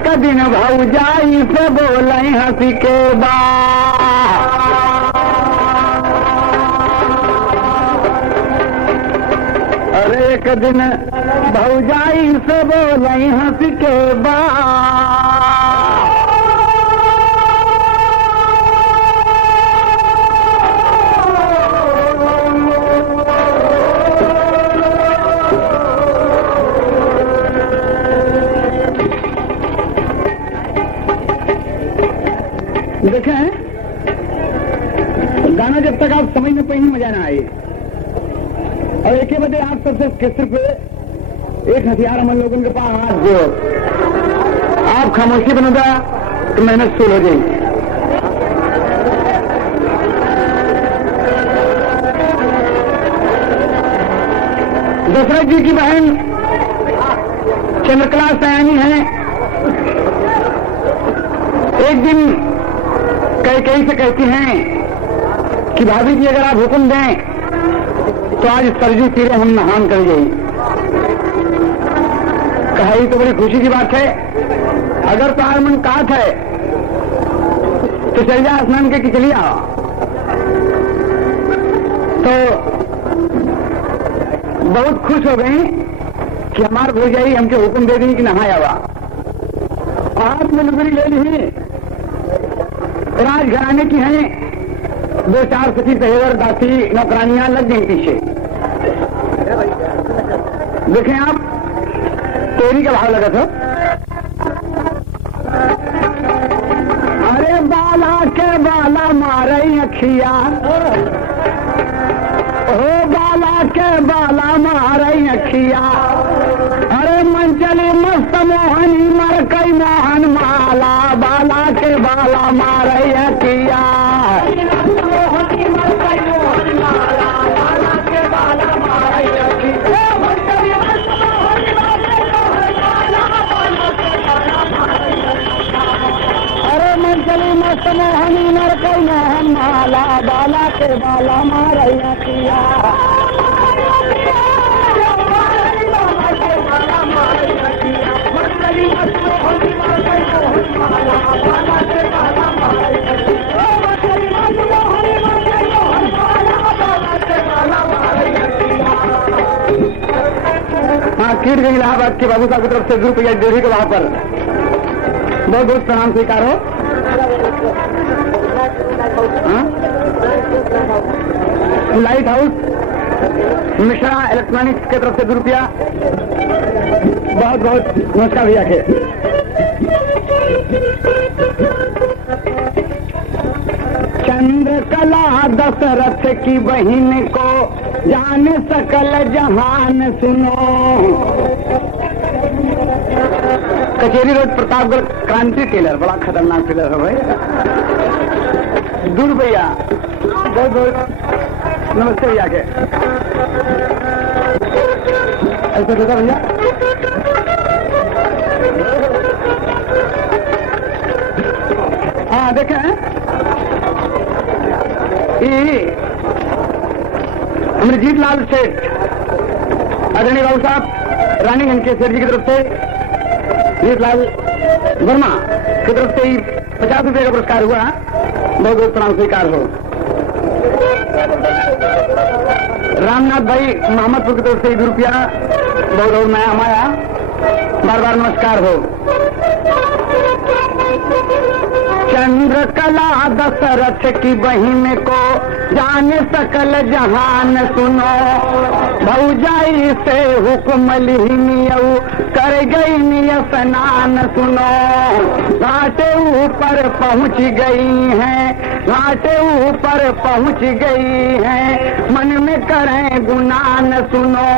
एक दिन भौजाई से बोले हंसी के बा, अरे एक दिन भौजाई से बोले हंसी के बा, देखें गाना जब तक आप समझ में पाएंगे मजा ना आए। और एक ही बजे आप सबसे केसर पे एक हथियार हम लोगों के पास हाथ जो आप खामोशी बनोगा तो मेहनत शुरू हो जाएगी। दशरथ जी की बहन चंद्रकला सयानी है। एक दिन कई से कहती हैं कि भाभी जी अगर आप हुक्म दें तो आज सरजू तीरे हम नहान कर जाएंगे। कहा ये तो बड़ी खुशी की बात है, अगर तो मन काट है तो चल जा स्नान के चलिए आओ। तो बहुत खुश हो गई कि हमारे भौजाई हमके हुक्म दे दी कि नहाया हुआ। हाथ में लुगड़ी ले ली, राजघराने की हैं, दो चार सखी सहेवर दासी नौकरानियां लग गई पीछे। देखें आप तेरी का भाव लगा था। अरे बाला के बाला मारे अखिया, हो बाला के बाला मारे अखिया, अरे मंचली मस्त मोहनी मर कई मोहन माला, बाला के बाला मारे अखिया, अरे मंचली मस्त मोहनी मर कई मोहन माला, बाला के बाला मारे अखिया। हाँ कीट गई इलाहाबाद के बाबू साहब की तरफ से ₹2 डेढ़ी के वहां पर बहुत बहुत प्रणाम स्वीकार हो। लाइट हाउस मिश्रा इलेक्ट्रॉनिक्स की तरफ से ₹2 बहुत बहुत नमस्कार भैया के। चंद्रकला दशरथ की बहन को जाने सकल जहान सुनो। कचेरी रोड प्रतापगढ़ क्रांति टेलर, बड़ा खतरनाक टेलर है भाई। ₹2 बहुत बहुत नमस्ते भैया के। ऐसा होता भैया हाँ देखें अमरजीत लाल सेठ आदरणीय बाबू साहब रानीगंज के सेठ जी की तरफ से अमरजीत लाल वर्मा की तरफ से ही ₹50 का पुरस्कार हुआ। बहुत बहुत प्रणाम स्वीकार हो। रामनाथ भाई मोहम्मदपुर की तरफ से ₹2 बहुत बहुत नया हमारा बार बार नमस्कार हो। चंद्रकला दशरथ की बहन को जाने सकल जहान सुनो, भौजाई से हुक्म लिहिनियऊ कर गई निय स्नान सुनो। घाटे ऊपर पहुंच गई हैं, घाटे ऊपर पहुंच गई हैं, मन में करें गुनान सुनो।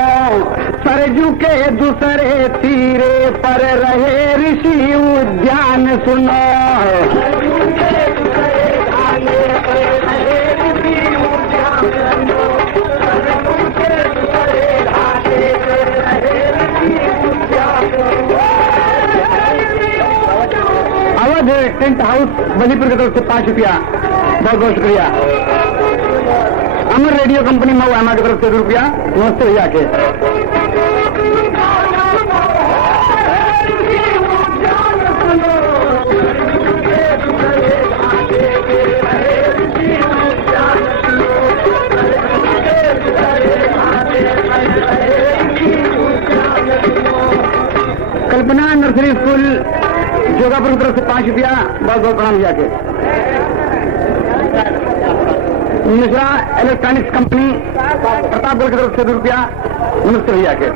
सरजू के दूसरे तीरे पर रहे ऋषि उद्यान सुनो। अवध टेंट हाउस बलीपुर की तरफ से ₹5 बहुत बहुत शुक्रिया। अमर रेडियो कंपनी मऊ एमा की तरफ से ₹2 नमस्ते भैया के। बहुत बहुत प्रणाम भैया के। मिश्रा इलेक्ट्रॉनिक्स कंपनी प्रतापगढ़ की तरफ से ₹2 नमस्ते भैया के।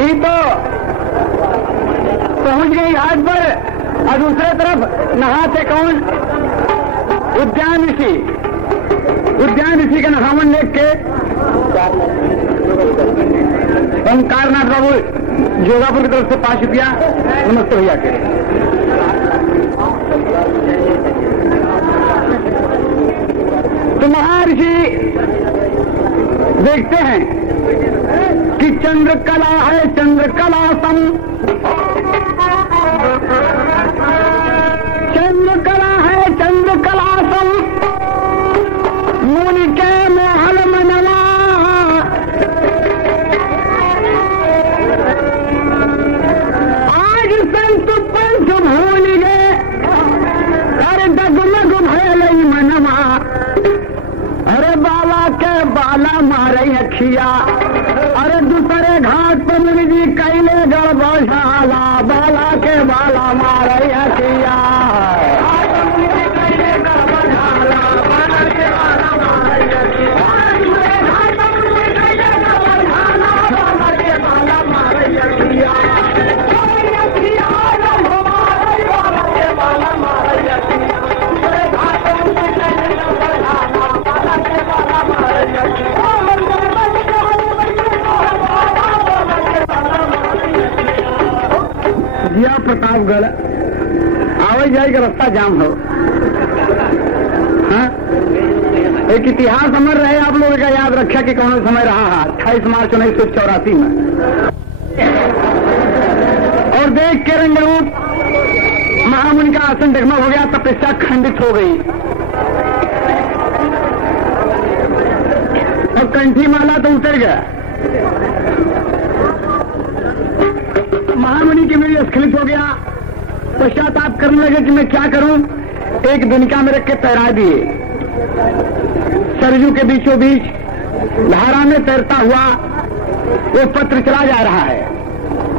ये तो पहुंच गई घाट पर और दूसरे तरफ नहाते कौन? उद्यान ऋषि का नहावन देख के ओंकारनाथ बाबू जोगापुर की तरफ से ₹5 नमस्ते भैया के। तो महर्षि देखते हैं कि चंद्रकला है चंद्रकला सम, चंद्रकला है चंद्रकला सम, मुनि के महल मनवा, आज संत पंथ भूल गए, अरे डगमग भयलई मनवा, अरे बाला के बाला मारे अखिया, अरे दूसरे घाट पर मुनि जी कैले गड़बड़शाला, बाला के बाला मारे अखिया, प्रतापगढ़ आवे जाए का रास्ता जाम हो। हाँ? एक इतिहास अमर रहे आप लोगों का याद रखा कि कौन समय रहा है 28 मार्च 1984 में। और देख के रंगरूप महामुनि का आसन डगमग हो गया, तपस्या खंडित हो गई और कंठी माला तो उतर गया। महामुनि के मेरे स्खलित हो गया, पश्चाताप करने लगे कि मैं क्या करूं। एक दुनिया में रख के तैरा दिए, सरजू के बीचों बीच धारा में तैरता हुआ वो पत्र चला जा रहा है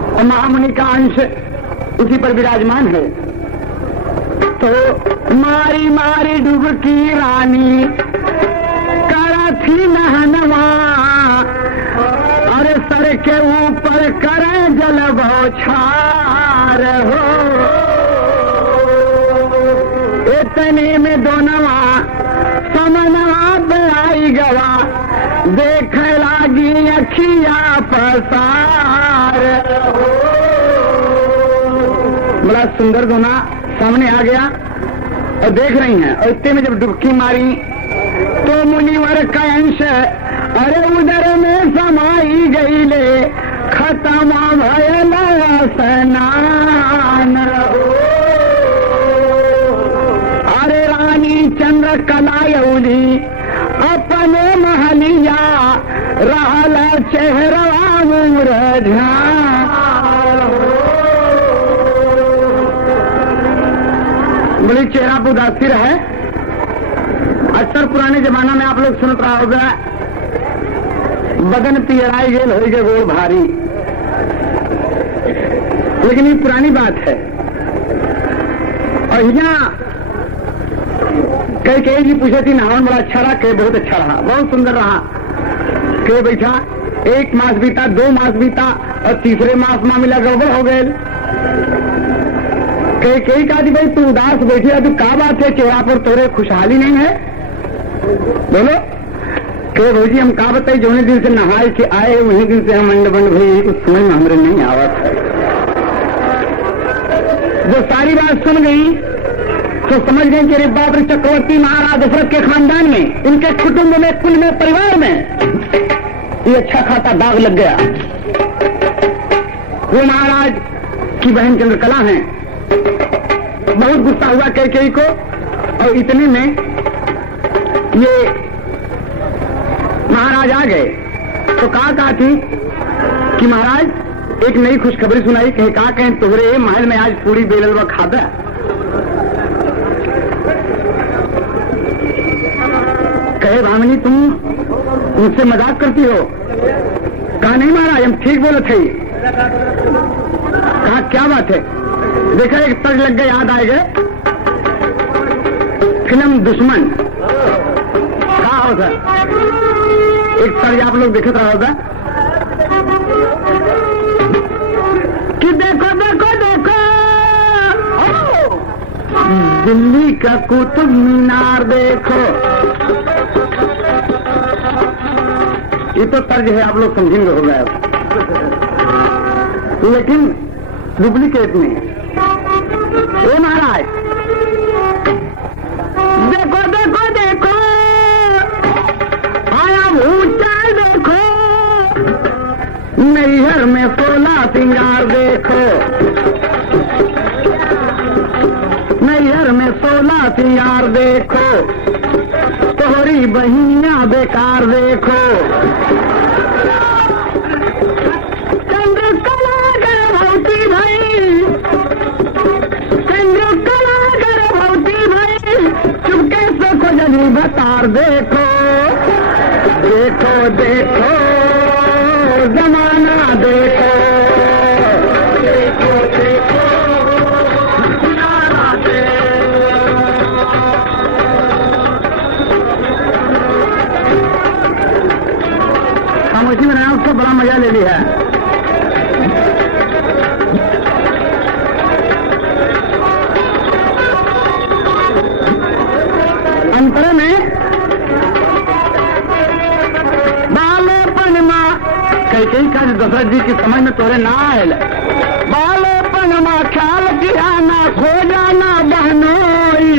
और महामुनि का अंश उसी पर विराजमान है। तो मारी मारी डुबकी रानी करा थी नहनवा, अरे सर के ऊपर करे जल बौछार हो, इतने में दोनवा समनवा पे आई गवा, देख लागी अखिया पसार हो। बड़ा सुंदर दोना सामने आ गया और देख रही हैं, और इतने में जब डुबकी मारी तो मुनिवर का अंश अरे उधर में समाई गई ले, खत्म भयल स्नान हो। अरे रानी चंद्रकला यौली अपने महलिया, रहल चेहरा मुरझा। बड़ी चेहरा उदासी है। अक्सर पुराने जमाना में आप लोग सुनत रहा होगा, बदन पियराई गेल हो गए गोड़ भारी, लेकिन ये पुरानी बात है। और यहाँ कई जी पूछे थी नहावन बड़ा अच्छा रहा, कई बहुत अच्छा रहा, बहुत सुंदर रहा। कई बैठा 1 मास बीता, 2 मास बीता और तीसरे मास मामला गड़बड़ हो गए। कई कहा भाई तू उदास बैठी है, तू क्या बात है, चेहरा पर तोरे खुशहाली नहीं है? बोलो के भौजी हम का बताई, जो दिन से नहाए के आए वही दिन से हम अंड बंड भाई कुछ समझ में हमारे नहीं आवत है। जो सारी बात सुन गई तो समझ गए कि अरे बाप रे, चक्रवर्ती महाराज दशरथ के खानदान में, इनके कुटुंब में, कुल में, परिवार में ये अच्छा खाता दाग लग गया। वो महाराज की बहन चंद्रकला है, बहुत गुस्सा हुआ कई को। और इतने में ये महाराज आ गए तो कहा थी कि महाराज एक नई खुशखबरी सुनाई। कहे कहा कहें तोहरे महल में आज पूरी बेलवा खादा। कहे भामिनी तुम मुझसे मजाक करती हो? कहा नहीं महाराज हम ठीक बोले थे। कहा क्या बात है? देखा एक तर्ज लग गए, याद आएगा फिल्म दुश्मन। कहा होता एक तर्ज आप लोग देखे रहा होगा कि देखो देखो देखो दिल्ली का कुतुब मीनार देखो। ये तो तर्ज है, आप लोग समझेंगे हो गया, लेकिन डुप्लीकेट में ओ महाराज देखो देखो देखो आया भूचाल देखो, नैहर में 16 सिंगार देखो, नैहर में 16 सिंगार देखो, तोहरी बहिनियां बेकार देखो। चंद्रकला गर्भवती भाई, चंद्रकला गर्भवती भाई, चुपके से खोजली बतार देखो। देखो देखो जमाना देखो, देखो देखो खामोशी बनाया, उसका बड़ा मजा ले लिया। अंतर में बालेपन माँ कई का दशरथ जी की समझ में तोरे ना आयल। बालेपन माँ ख्याल किया ना खो जाना बहनोई,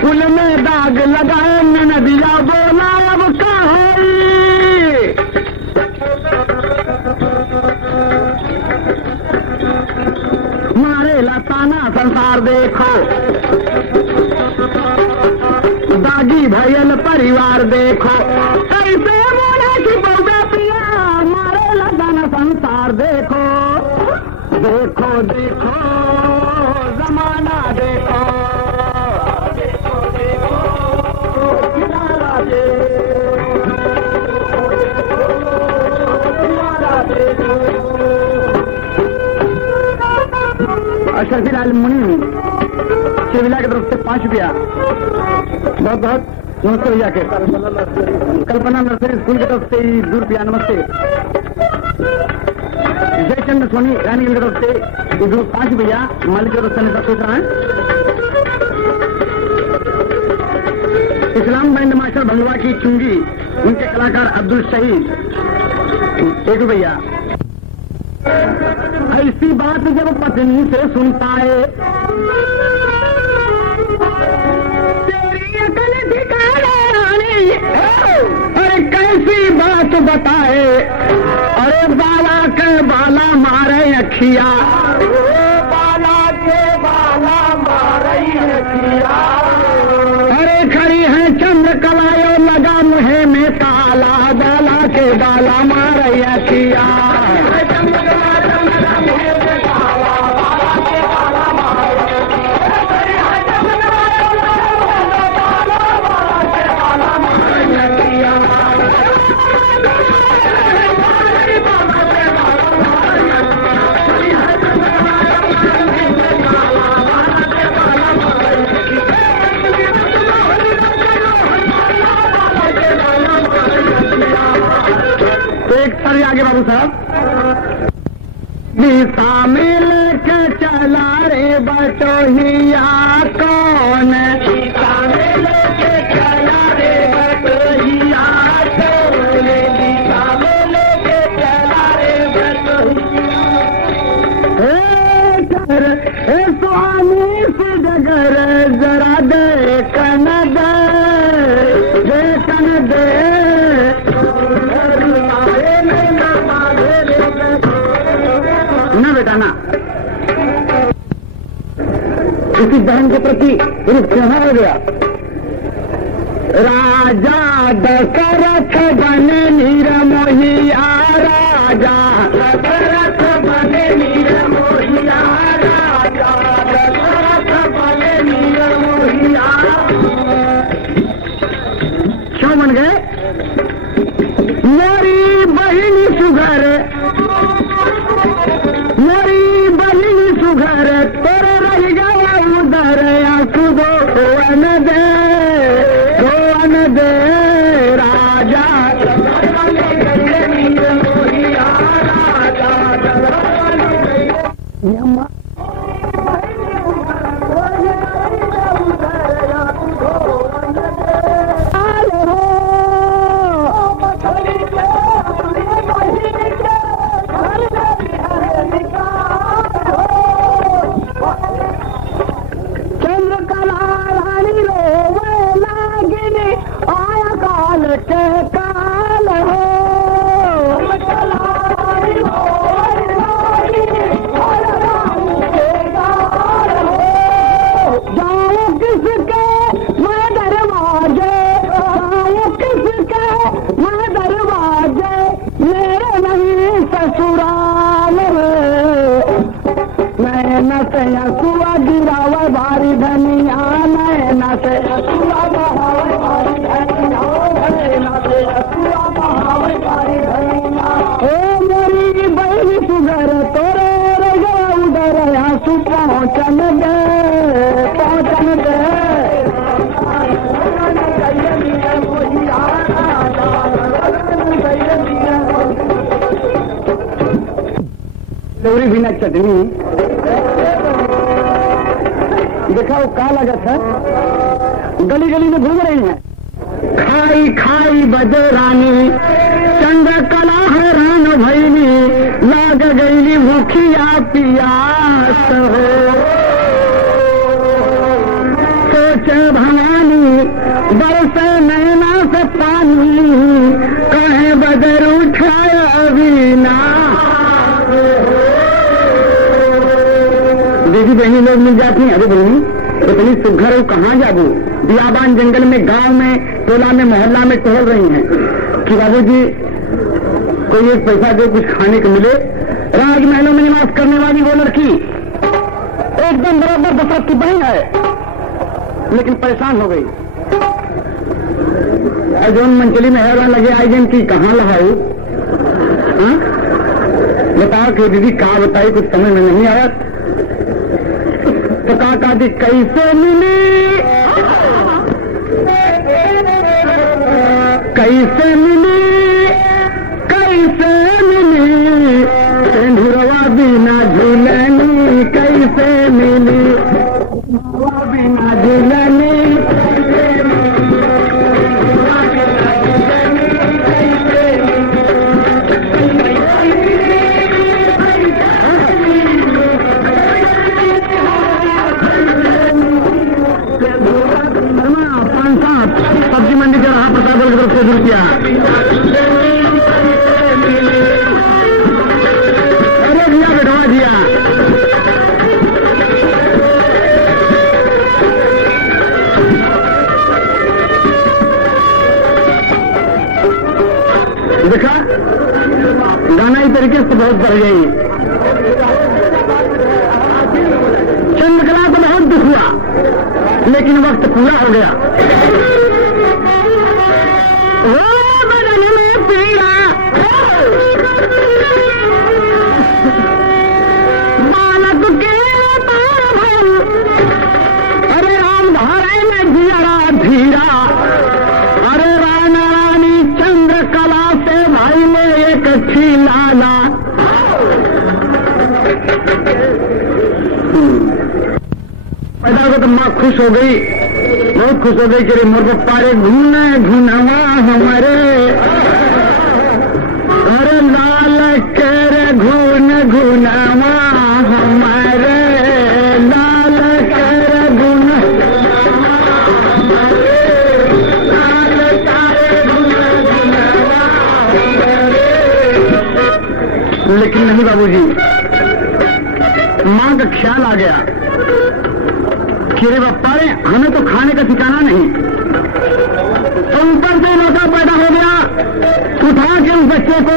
कुल में दाग लगाए नदिया बोला अब कहा मारे लताना संसार देखो, दागी भैयल परिवार देखो, कैसे मोने की बउआ पिया, मारे लताना संसार देखो। देखो देखो जमाना देखो, देखो देखो किनारा देखो। अशरफी लाल मुनि शिविला की तरफ से 5 रुपया बहुत बहुत नमस्ते भैया के। कल्पना नर्सरी स्कूल की तरफ से 2 रुपया नमस्ते। जयचंद्र सोनी रानी की तरफ से 5 रुपया मालिक की तरफ से सोच रहा है। इस्लाम बैंड मास्टर भंगवा की चुंगी, उनके कलाकार अब्दुल शहीद 1 रुपया। ऐसी बात जब पत्नी से सुनता है, तेरी अकल ठिकाने, अरे कैसी बात बताए, अरे बाला के बाला मारे अखिया, बाला के बाला मारे अखिया, अरे खड़ी है चंद्रकला लगा मुहे में ताला, बाला के बाला मारे अखिया। आगे बाबू साहब, दिशा में लेके चला रे बटोहिया कौन, दिशा में लेके चला रे बटोहिया कौन, दिशा में लेके चला रे बटोहिया। हे स्वामी से डगर जरा देखन दे, देखन दे, ना बेटा ना। किसी बहन के प्रति रुखा हो गया। राजा दशरथ बने निरमोहिया, राजा दशरथ बने निरमोहिया, राजा दशरथ बने निरमोहिया। क्यों बन गए? मेरी बहन लोरी बिना चटनी देखा वो का लागत है, गली गली में घूम रही है। खाई खाई बजे रानी चंद्र कला हैरान भैली, लाग गईली भूखिया पियास हो। सोचे भवानी बरसे नैना से पानी, कहे बदर उठाया अभी ना। दीदी बहनी लोग मिल जाती हैं, अरे बहनी इतनी सुघर हो कहाँ जाबू, बियाबान जंगल में, गांव में, टोला में, मोहल्ला में टहल रही हैं कि बाबूजी कोई एक पैसा दे, कुछ खाने को मिले। राजमहलों में निवास करने वाली वो लड़की एकदम बराबर दशरथ की बहन है, लेकिन परेशान हो गई। जौन मंचली में हैरान लगे आई जन की कहाँ लगाऊ, बताओ कि दीदी कहाँ बताई, कुछ समझ में नहीं आया। तो कहा दी कैसे मिली, कैसे मिली, कैसे मिली, सिंधुरवा बिना झूलनी, कैसे मिली बिना झूलनी। सब्जी मंडी के रहा प्रताप की तरफ से दूर किया। अरे भैया बैठवा दिया। देखा गाना ही तरीके से बहुत बढ़ गई। चंद्रकला को बहुत दुख हुआ, लेकिन वक्त पूरा हो गया। बदन में पीड़ा बालक के पार, अरे राम धारे में जिया धीरा, अरे राना रानी चंद्रकला से भाई ने एक खिलाना। पैदा को तो माँ खुश हो गई, बहुत खुश हो गई कि मोर पप्पा रे घूना घुनावा हमारे, अरे लाल कर घून घुनावा हमारे, लाल कर घून, लेकिन नहीं बाबूजी, मां का ख्याल आ गया कि रे बप्पा रे हमें तो खाने का ठिकाना नहीं। तो ऊपर से लड़का पैदा हो गया, उठा के उस बच्चे को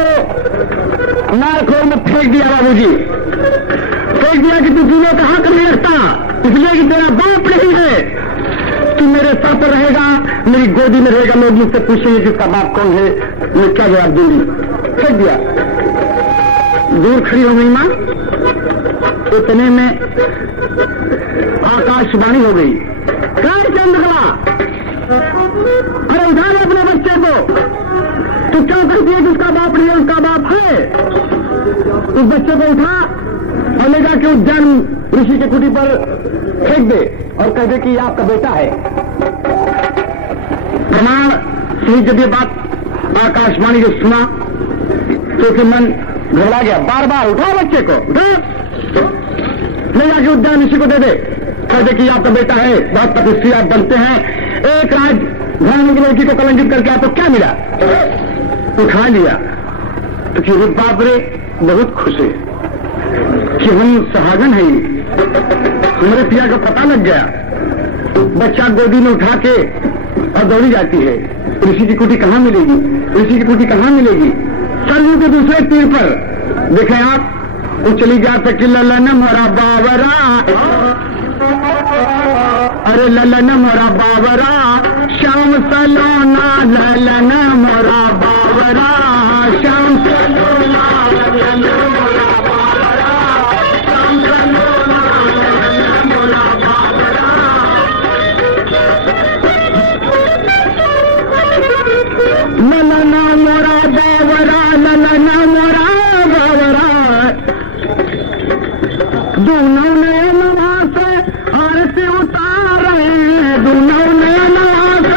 नारखोर में फेंक दिया। बाबूजी फेंक दिया कि तू जीने कहाँ कर नहीं रखता, इसलिए कि तेरा बाप नहीं है, तू मेरे सर पर रहेगा, मेरी गोदी में रहेगा, लोग मुझसे पूछेंगे कि इसका बाप कौन है, मैं क्या जवाब दूंगी। फेंक दिया। दूर खड़ी हो गई मां, इतने में आकाशवाणी हो गई। कहाँ चंद्रकला, अरे उठा ले अपने बच्चे को। तू क्यों कहती है कि उसका बाप नहीं है? उसका बाप है। उस बच्चे को उठा और ले जाके उद्यान ऋषि के कुटी पर फेंक दे और कह दे कि आपका बेटा है। प्रमाण सुनी जब ये बात आकाशवाणी को सुना तो फिर मन घबरा गया। बार बार उठाओ बच्चे को, उठा ले जाके उद्यान ऋषि को दे दे, कह दे कि आपका बेटा है, बहुत तपस्वी आप बनते हैं। एक राज घराने की लड़की को कलंकित करके आपको क्या मिला? उठा लिया तो कि बाप रे बहुत खुश है कि हम सहागन है। हमारे पिया का पता लग गया। बच्चा गोदी में उठा के और दौड़ी जाती है। ऋषि की कुटी कहां मिलेगी? ऋषि की कुटी कहां मिलेगी? सरयू के दूसरे तीर पर देखें आप, वो चली जा सकी ललन मोरा बावरा। अरे ललन मोरा बावरा, श्याम सलोना ललन मोरा बावरा, श्याम सलोना ललन मोरा बावरा, श्याम सलोना ललन मोरा बावरा। ललना मोरा बावरा, ललना मोरा बावरा, दोनों ने नवास आरती उतारे, दोनों ने नवास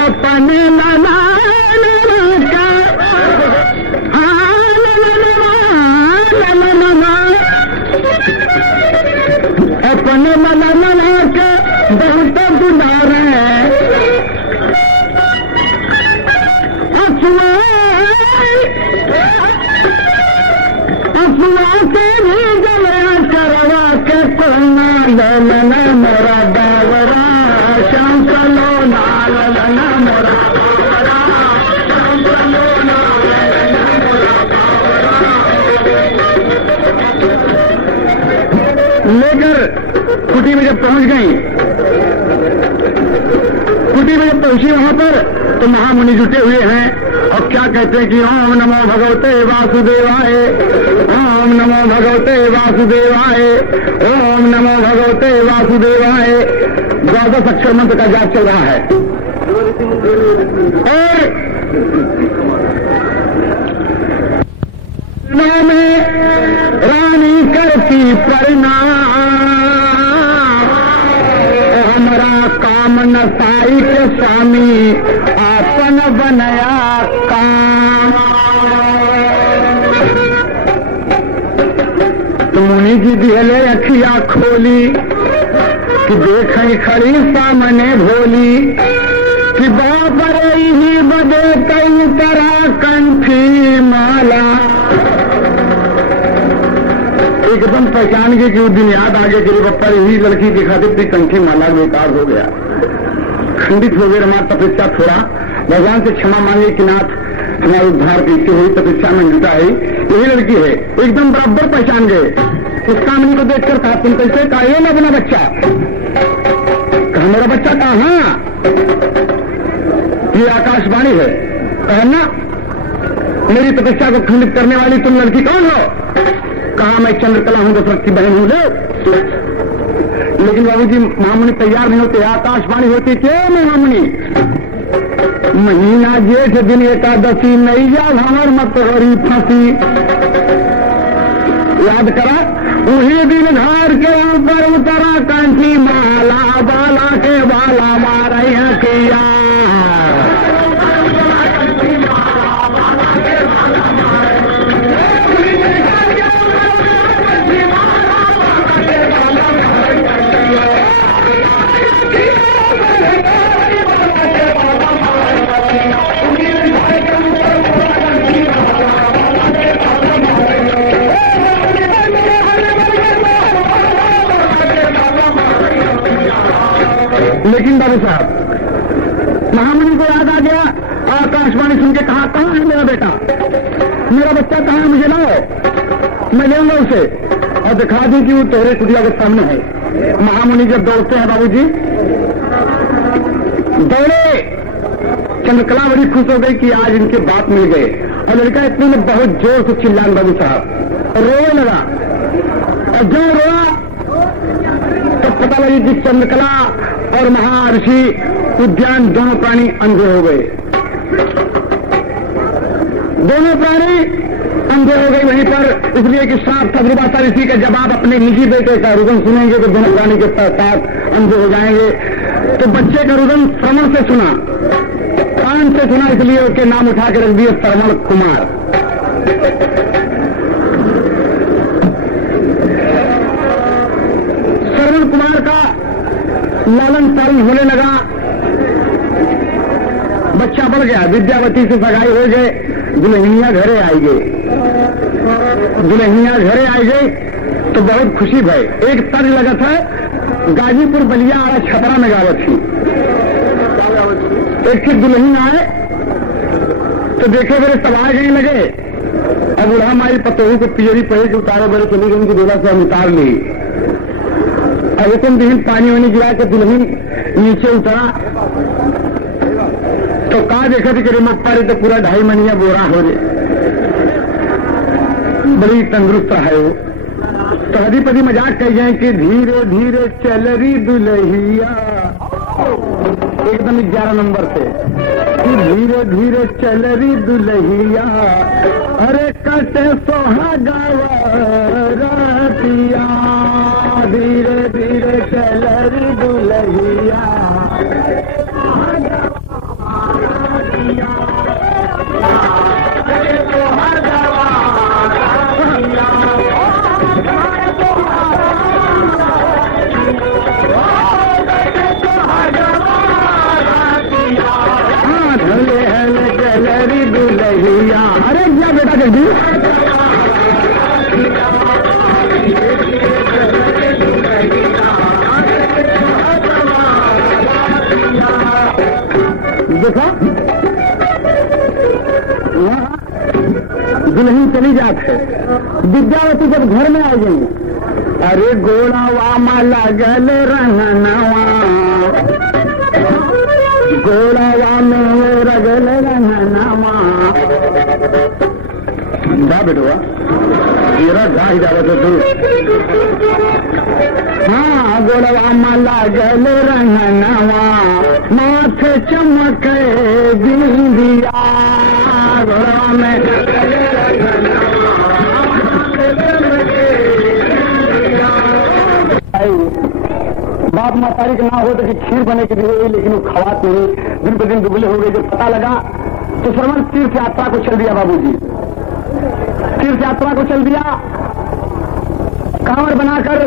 अपने लला अपने लला के बहुत दुलारे अफवाह से भी गया करवा के कोना ललन मोरा बावरा, श्याम सलोना ललन मोरा बावरा, श्याम सलोना ललन मोरा बावरा। लेकर कुटी में जब पहुंच गई, कुटी में जब पहुंची वहां पर तो महामुनि जुटे हुए हैं और क्या कहते हैं कि ओम नमो भगवते वासुदेवाय, ओम नमो भगवते वासुदेवाय, ओम नमो भगवते वासुदेवाय। 12 अक्षर मंत्र का जाप चल रहा है और में रानी करती प्रणाम, हमारा काम नसाई के स्वामी आपन बनया काम। तो मुनि जी दिहले अखिया खोली कि देखें खड़ी सामने भोली कि बाप ही बदे कई तरह कंठी माला। एकदम पहचान गए कि वो दिन याद आ गया कि बप्पा यही लड़की की खातिर थी, कंठी माला बेकार हो गया, खंडित हो गया। हमारा तपस्या थोड़ा भगवान से क्षमा मांगे कि नाथ हमारा उद्धार कैसे हुई, तपस्या में जुटा है, यही लड़की है। एकदम बराबर पहचान गए। उस कामनी को देखकर कहा तुम कैसे? कहा ये ना अपना बच्चा। कहा मेरा बच्चा कहाँ? ये आकाशवाणी है। कहा ना मेरी तपस्या को खंडित करने वाली तुम लड़की कौन हो? कहा मैं चंद्रकला हूं, दशरथ की बहन हूं। लेकिन बाबूजी महामुनि तैयार नहीं होते। आकाशवाणी होती क्यों महामुनि? महीना जेठ दिन एकादशी नहीं याद हमार मत हरी फांसी। याद करा उही दिन घर के ऊपर उतरा कंठी माला, बाला के बाला मारे किया। लेकिन बाबू साहब महामुनि को याद आ गया। आकाशवाणी सुन के कहा कहाँ है मेरा बेटा? मेरा बच्चा कहाँ है? मुझे लाओ, मैं ले आऊंगा उसे और दिखा दूं कि वो तोहरे कुटिया के सामने है। महामुनि जब दौड़ते हैं बाबूजी, दौड़े। चंद्रकला बड़ी खुश हो गई कि आज इनके बाप मिल गए। और लड़का इतने में बहुत जोर से चिल्लान बाबू साहब रोने लगा। और जो रोआ तब पता लगी कि चंद्रकला और महर्षि उद्यान दोनों प्राणी अंधे हो गए। दोनों प्राणी अंधे हो गए वहीं पर, इसलिए कि साफ तजुर्बा ऋषि का जब आप अपने निजी बेटे का रुदन सुनेंगे तो दोनों प्राणी के साथ अंधे हो जाएंगे। तो बच्चे का रुदन श्रवण से सुना, कान से सुना, इसलिए उसके नाम उठा के रख दिए श्रवण कुमार। श्रवण कुमार का लालन पालन होने लगा, बच्चा बढ़ गया, विद्यावती से सगाई हो गए, दुल्हनिया घरे आई गई। दुल्हनिया घरे आई गई तो बहुत खुशी भई। एक तर्ज लगा था गाजीपुर बलिया और छपरा में गावत थी। एक फिर दुल्हन आए तो देखे मेरे सवार गए लगे, अब उल्हा मारी पतोही को पियरी पहे के उतारे बड़े चली गई, उनकी डोला से हम उतार ली। अब एक दिन पानी वानी गिरा के दुल्हन नीचे उतरा तो कहा देखा थी कि रिमोट पारी तो पूरा 2.5 महीना बोरा हो जाए, बड़ी तंदुरुस्त है वो। तो हदीपदी मजाक कह जाए कि धीरे धीरे चल रही दुल्हिया, एकदम 11 नंबर से कि धीरे धीरे चल रही दुल्हिया, अरे कटे सोहागा रतिया, धीरे धीरे चल रही दुल्हिया। अरे क्या बेटा जल्दी देखा, दुल्हन चली जाते, विद्यावती जब घर में आ गई, अरे गोड़ावा माला गल रंगनवा, गोड़ावा में रगल रंगनवा। जा बेटुआ तेरा गाय जावत है तू। हाँ, गोड़वा माला गल रंगनवा, माथे चमक बिंदिया, गोड़वा में बाप मातारी का ना हो तो कि खीर बने के लिए, लेकिन वो खवात नहीं, दिन पर दिन दुबले हो गए। जब पता लगा तो श्रवण तीर्थ यात्रा को चल दिया, बाबूजी तीर्थ यात्रा को चल दिया, कांवड़ बनाकर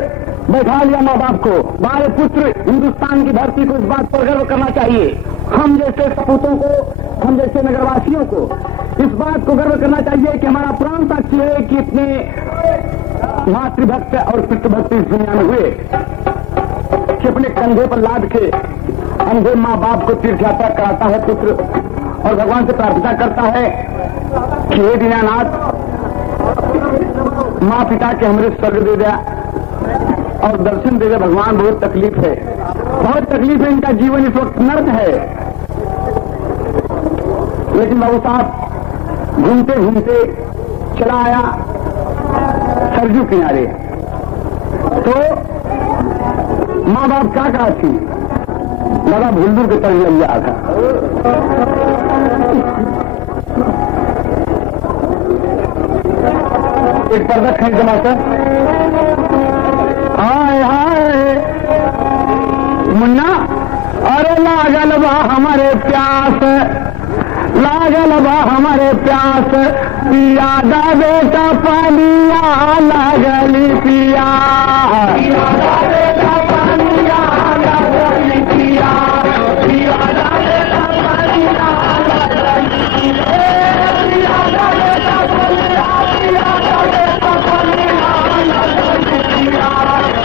बैठा लिया माँ बाप को। बारे पुत्र, हिंदुस्तान की धरती को इस बात पर गर्व करना चाहिए, हम जैसे सपूतों को, हम जैसे नगरवासियों को इस बात को गर्व करना चाहिए कि हमारा प्राण साक्षी है कि इतने मातृभक्त और पितृभक्त इस दुनिया में हुए कि अपने कंधे पर लाद के अंधे माँ बाप को तीर्थ यात्रा कराता है पुत्र, और भगवान से प्रार्थना करता है कि हे दीनानाथ, माँ पिता के हमरे स्वर्ग दे दिया और दर्शन दे दिया। भगवान बहुत तकलीफ है, बहुत तकलीफ है, इनका जीवन इस वक्त नर्क है। लेकिन बाबू साहब घूमते घूमते चला आया सरजू किनारे, तो माँ बाप क्या कहा थी, लगा भूलदूर के तरह लग गया था। एक पर्दा खींच जमाकर, हाय हाय मुन्ना, अरे लागल बा हमारे प्यास, लागल बा हमारे प्यास, पिया दा बेटा पानिया, लागली पिया, पिया दा बेटा पानिया, लागली पिया, पिया दा बेटा पानिया, लागली पिया, पिया दा बेटा पानिया, पिया दा बेटा पानिया, लागली पिया,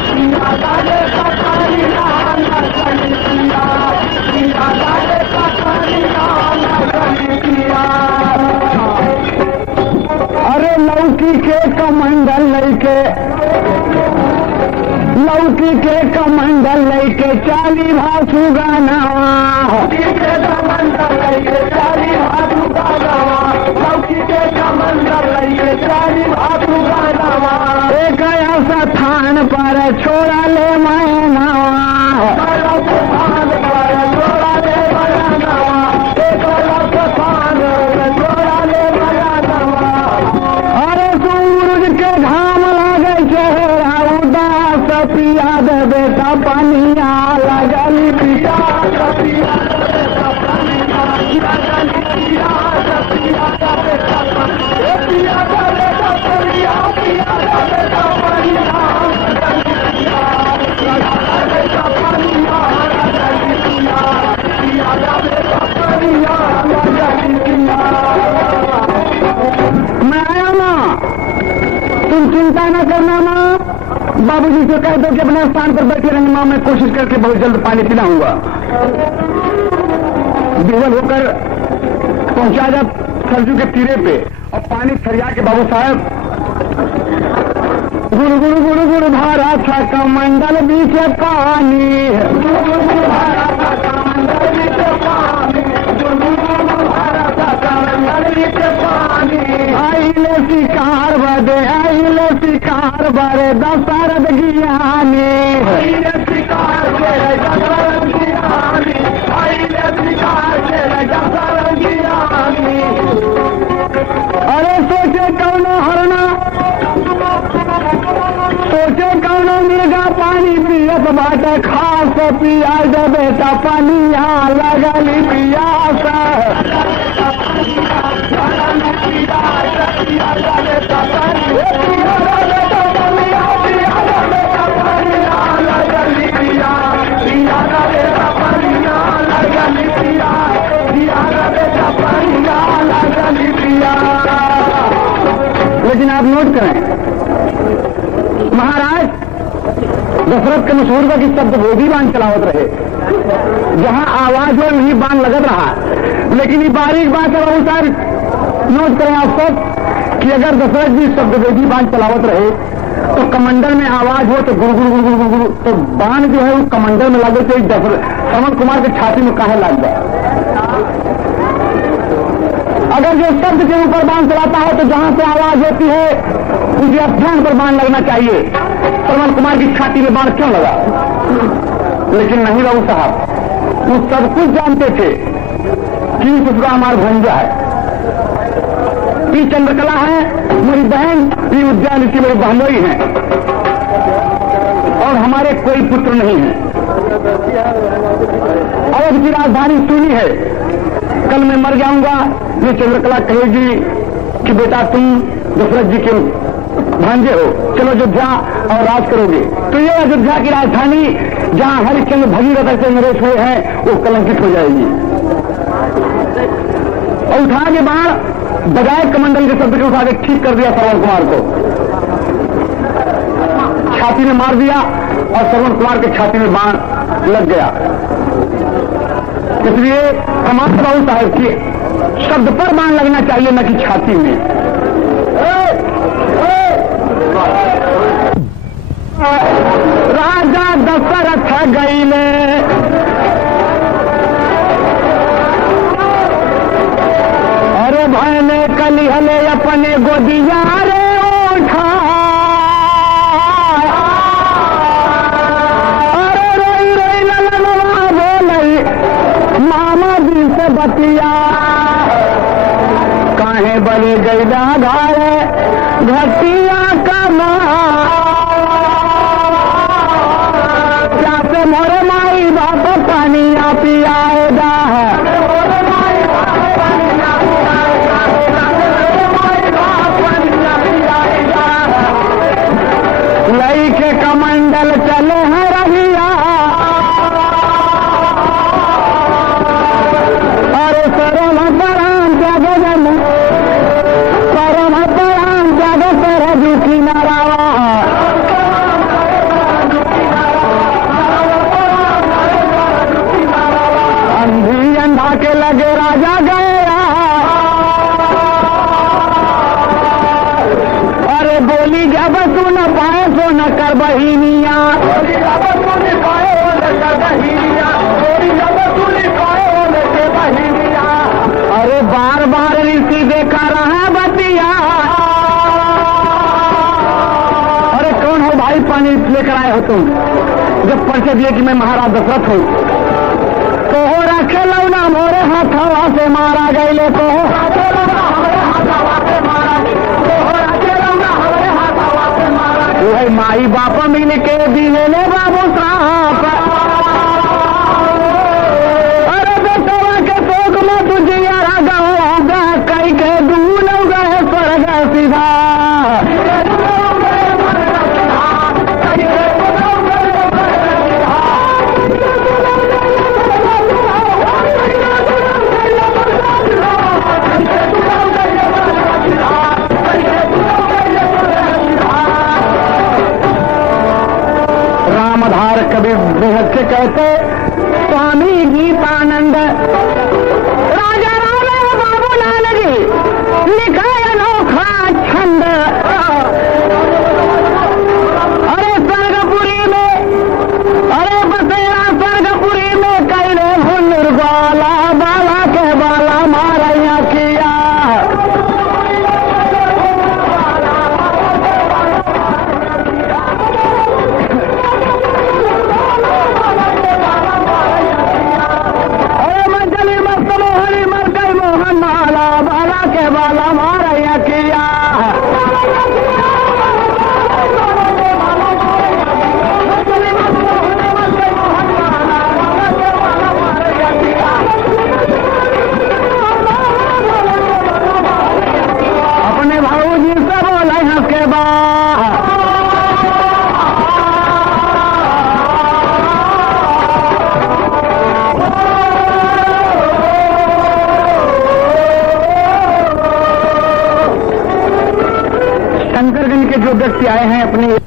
पिया दा बेटा पानिया, लागली पिया, पिया दा बेटा पानिया, लागली पिया। अरे लौकी के कमंडल लैके, लौकी के कमंडल लैके चाली भासु गानावा, लौकी के कमंडल लैके चाली भासु गानावा, लौकी के कमंडल लैके चाली भासु गानावा। एक ऐसा थान बाबूजी से कह दो कि अपने स्थान पर बैठे रहेंगे, मां मैं कोशिश करके बहुत जल्द पानी पिलाऊंगा। बिहल होकर पहुंचा जब सरजू के तीरे पे और पानी फरिया के बाबू साहब गुरु गुरु गुरु गुरु भारा था कमंडल बीच पानी, आइले शिकार बदे आइले शिकार बरे दशरथ ज्ञानी, आइले शिकार बरे दशरथ ज्ञानी, आइले शिकार बरे दशरथ ज्ञानी। अरे सोचे कौनो हरना, सोचे कौनो मिर्गा पानी पियत बाटे, खास पिया दे बेटा पानिया लगली पियास, लेकिन आप नोट करें महाराज दशरथ के मशहूर का कि शब्द वो भी बाण चलावत रहे, जहां आवाज हो वही बाण लगत रहा। लेकिन ये बारीक बात है बाबू साहब, नोट करें आप सब कि अगर दशरथ जी शब्द वेदी बाण चलावत रहे तो कमंडल में आवाज हो तो गुरु गुरु गुरु गुरु गुरु, तो बाण जो है वो कमंडल में लगे तो श्रवण कुमार के छाती में काहे लग जाए। अगर जो शब्द के ऊपर बाण चलाता है तो जहां से आवाज होती है उसी स्थान पर बाण लगना चाहिए। श्रवण कुमार की छाती में बाण क्यों लगा? लेकिन नहीं बाबू साहब, वो सब कुछ जानते थे कि उसका हमारा भंजा है, ये चंद्रकला है मेरी बहन, ये उद्यान की मेरी बहनोई है और हमारे कोई पुत्र नहीं है। अवध की राजधानी सुनी है, कल मैं मर जाऊंगा, ये चंद्रकला कहेगी कि बेटा तुम दशरथ जी के भांजे हो, चलो अयोध्या और राज करोगे। तो ये अयोध्या की राजधानी जहां हरिश्चंद्र भगीरथ ऐसे नरेश हुए हैं वो कलंकित हो जाएगी। और उठा के बाण बजाय कमंडल के शब्द के उठा के ठीक कर दिया श्रवण कुमार को, छाती में मार दिया और श्रवण कुमार के छाती में बाण लग गया। इसलिए समाज बाबू साहब की शब्द पर बाण लगना चाहिए न कि छाती में। राजा दशरथ गईले अरे भयने कलिहले अपने गोदिया रे उठा, अरे रोई रोई ललनवा बोलई मामा जी से बतिया, काहे बने गईला घारे घटिया का मोरे माई बाप पानिया पियाएगा, लई के कमंडल चले हैं रहिया, अरे सरम पराम जागे जन सरम पराम जागे सरजू किनारावा, के लगे राजा गया, अरे बोली जब तू न पाए सो न कर बहिनिया, अरे बार बार ऋषि देखा रहा बतिया, अरे कौन हो भाई पानी लेकर आए हो तुम, जब परिचय दिए कि मैं महाराज दशरथ हूं तो हो रखे लौना मोरे हाथवा से मारा गईले, तो वही माई बापा मिल के दिले बाबू साहब, अरे बेटवा के शोक में तुझे गहोगा कई के दूल गए स्वर्ग सीधा, और कभी बेहद से कहते स्वामी गीतानंद राजा राम बाबूलाल जी लिखा अनोखा छंद। अरे स्वर्गपुरी में, अरे बसेरा स्वर्गपुरी में कैले भुल्लुर बाला बाला के बाला मारैया किया। अरे मंजली मस्त मोहनी मर गई मोहन माला बाला के बाला मारैया किया। अपने भाऊजी से बोले हंस के बाहर। शंकरगंज के जो व्यक्ति आए हैं अपने